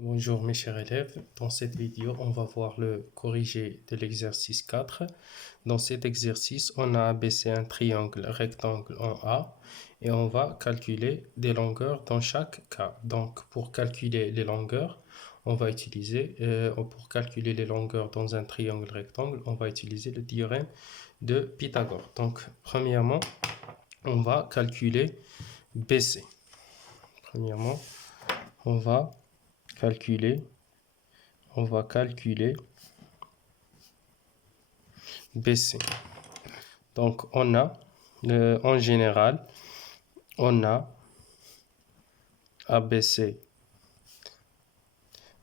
Bonjour mes chers élèves, dans cette vidéo on va voir le corrigé de l'exercice 4. Dans cet exercice on a abaissé un triangle rectangle en A et on va calculer des longueurs dans chaque cas. Donc pour calculer les longueurs, on va utiliser, pour calculer les longueurs dans un triangle rectangle, on va utiliser le théorème de Pythagore. Donc premièrement, on va calculer BC. Premièrement, on va calculer BC. Donc on a en général on a ABC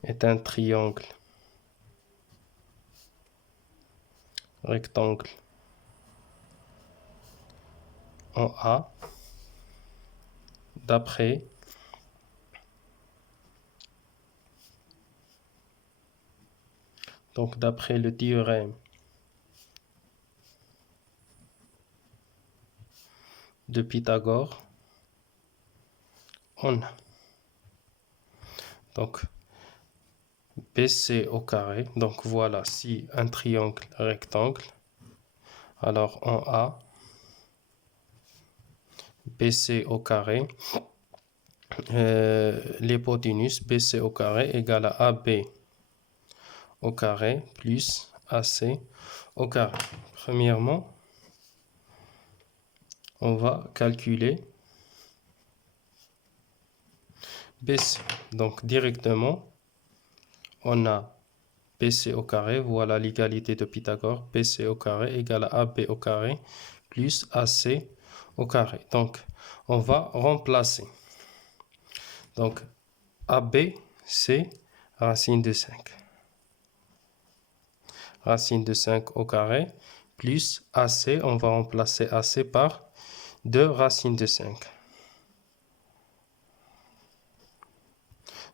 est un triangle rectangle en A d'après le théorème de Pythagore. On a donc BC au carré. Donc voilà, si un triangle rectangle, alors en A BC au carré, l'hypoténuse BC au carré égale à AB au carré plus AC au carré. Premièrement, on va calculer BC. Donc directement, on a BC au carré, voilà l'égalité de Pythagore, BC au carré égale à AB au carré plus AC au carré. Donc on va remplacer. Donc AB, c'est racine de 5. Racine de 5 au carré plus AC, on va remplacer AC par 2 racines de 5.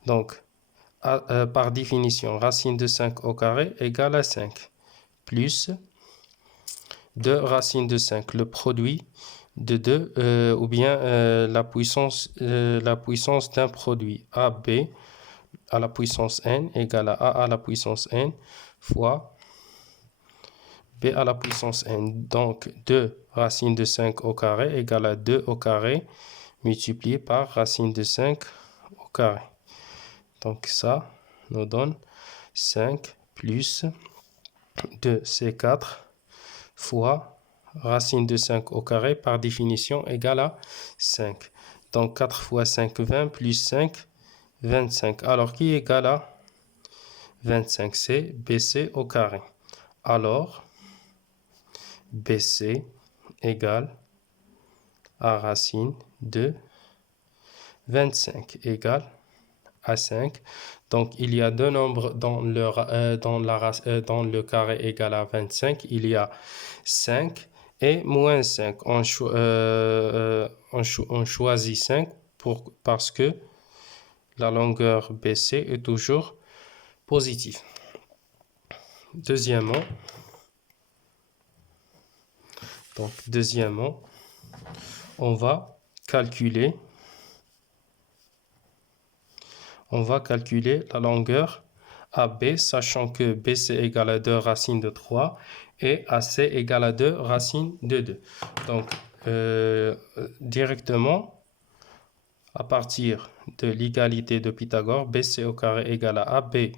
Donc, par définition, racine de 5 au carré égale à 5, plus 2 racines de 5, le produit de 2, ou bien la puissance d'un produit, AB à la puissance n égale à A à la puissance n fois B à la puissance n. Donc, 2 racines de 5 au carré égale à 2 au carré multiplié par racine de 5 au carré. Donc ça nous donne 5 plus 2, c'est 4 fois racine de 5 au carré par définition égale à 5. Donc 4 fois 5, 20 plus 5, 25. Alors qui est égal à 25? C'est BC au carré. Alors BC égale à racine de 25 égale à 5. Donc, il y a deux nombres dans le carré égal à 25. Il y a 5 et moins 5. On choisit 5 parce que la longueur BC est toujours positive. Deuxièmement, on va calculer la longueur AB, sachant que BC égale à 2 racines de 3 et AC égale à 2 racines de 2. Donc, directement, à partir de l'égalité de Pythagore, BC au carré égale à AB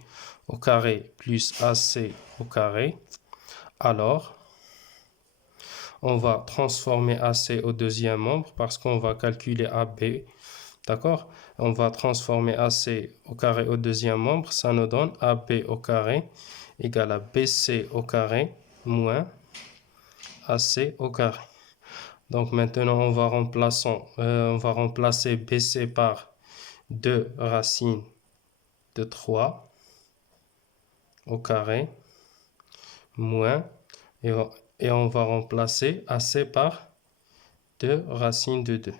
au carré plus AC au carré. Alors, on va transformer AC au deuxième membre parce qu'on va calculer AB. D'accord? On va transformer AC au carré au deuxième membre. Ça nous donne AB au carré égale à BC au carré moins AC au carré. Donc maintenant, on va remplacer BC par 2 racines de 3 au carré moins, et on va remplacer AC par 2 racines de 2.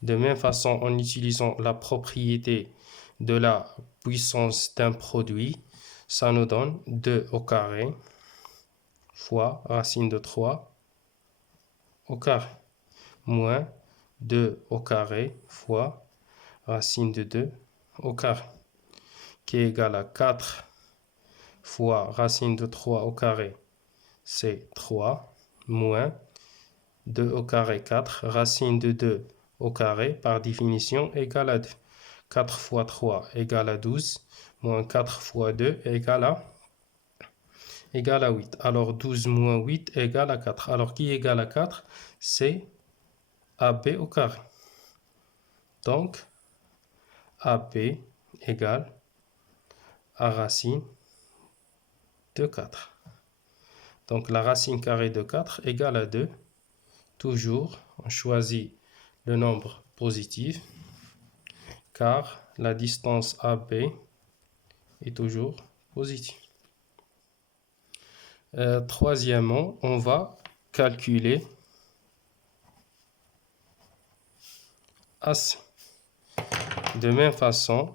De même façon, en utilisant la propriété de la puissance d'un produit, ça nous donne 2 au carré fois racine de 3 au carré moins 2 au carré fois racine de 2 au carré, qui est égal à 4 fois racine de 3 au carré, c'est 3, moins 2 au carré, 4, racine de 2 au carré, par définition, égale à 2. 4 fois 3 égale à 12, moins 4 fois 2 égale à 8. Alors 12 moins 8 égale à 4. Alors qui est égal à 4? C'est AB au carré. Donc AB égale à racine de 4. Donc la racine carrée de 4 égale à 2. Toujours, on choisit le nombre positif, car la distance AB est toujours positive. Troisièmement, on va calculer AC. De même façon,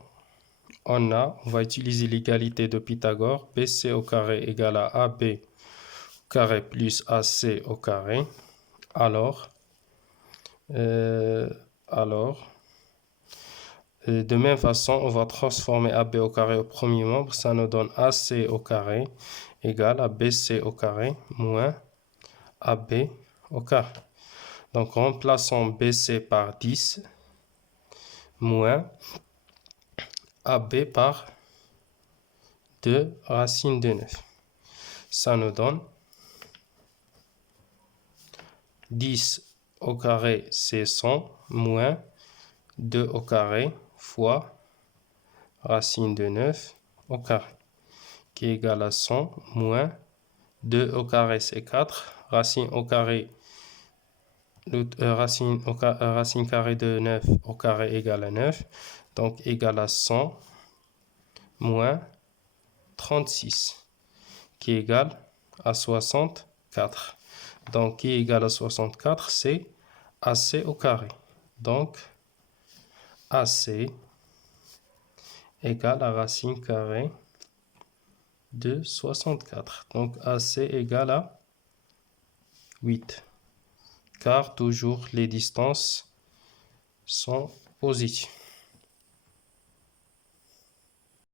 on va utiliser l'égalité de Pythagore, BC au carré égale à AB au carré plus AC au carré. Alors, de même façon, on va transformer AB au carré au premier membre. Ça nous donne AC au carré égale à BC au carré moins AB au carré. Donc, remplaçons BC par 10 moins AB par 2 racine de 9. Ça nous donne 10 au carré, c'est 100, moins 2 au carré fois racine de 9 au carré, qui est égal à 100, moins 2 au carré, c'est 4, racine au carré, racine carrée de 9 au carré égale à 9, donc égal à 100, moins 36, qui est égal à 64. Donc, qui est égal à 64, c'est AC au carré. Donc, AC égale à racine carrée de 64. Donc, AC égale à 8. Car toujours les distances sont positives.